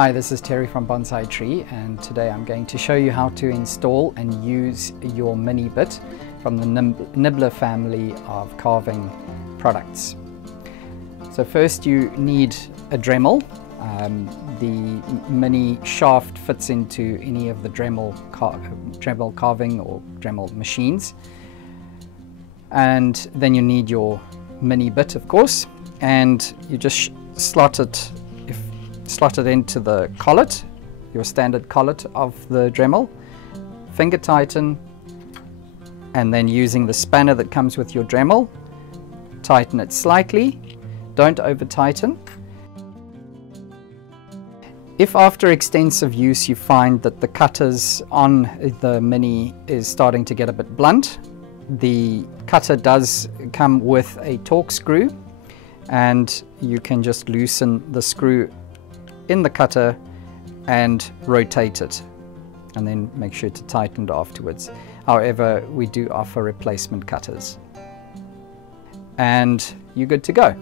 Hi, this is Terry from Bonsai Tree, and today I'm going to show you how to install and use your mini bit from the Nibbler family of carving products. So first you need a Dremel. The mini shaft fits into any of the Dremel carving or Dremel machines. And then you need your mini bit, of course, and you just slot it into the collet, your standard collet of the Dremel, finger tighten, and then using the spanner that comes with your Dremel, tighten it slightly, don't over tighten. If after extensive use you find that the cutters on the mini is starting to get a bit blunt, the cutter does come with a torque screw, and you can just loosen the screw in the cutter and rotate it, and then make sure to tighten it afterwards. However, we do offer replacement cutters, and you're good to go.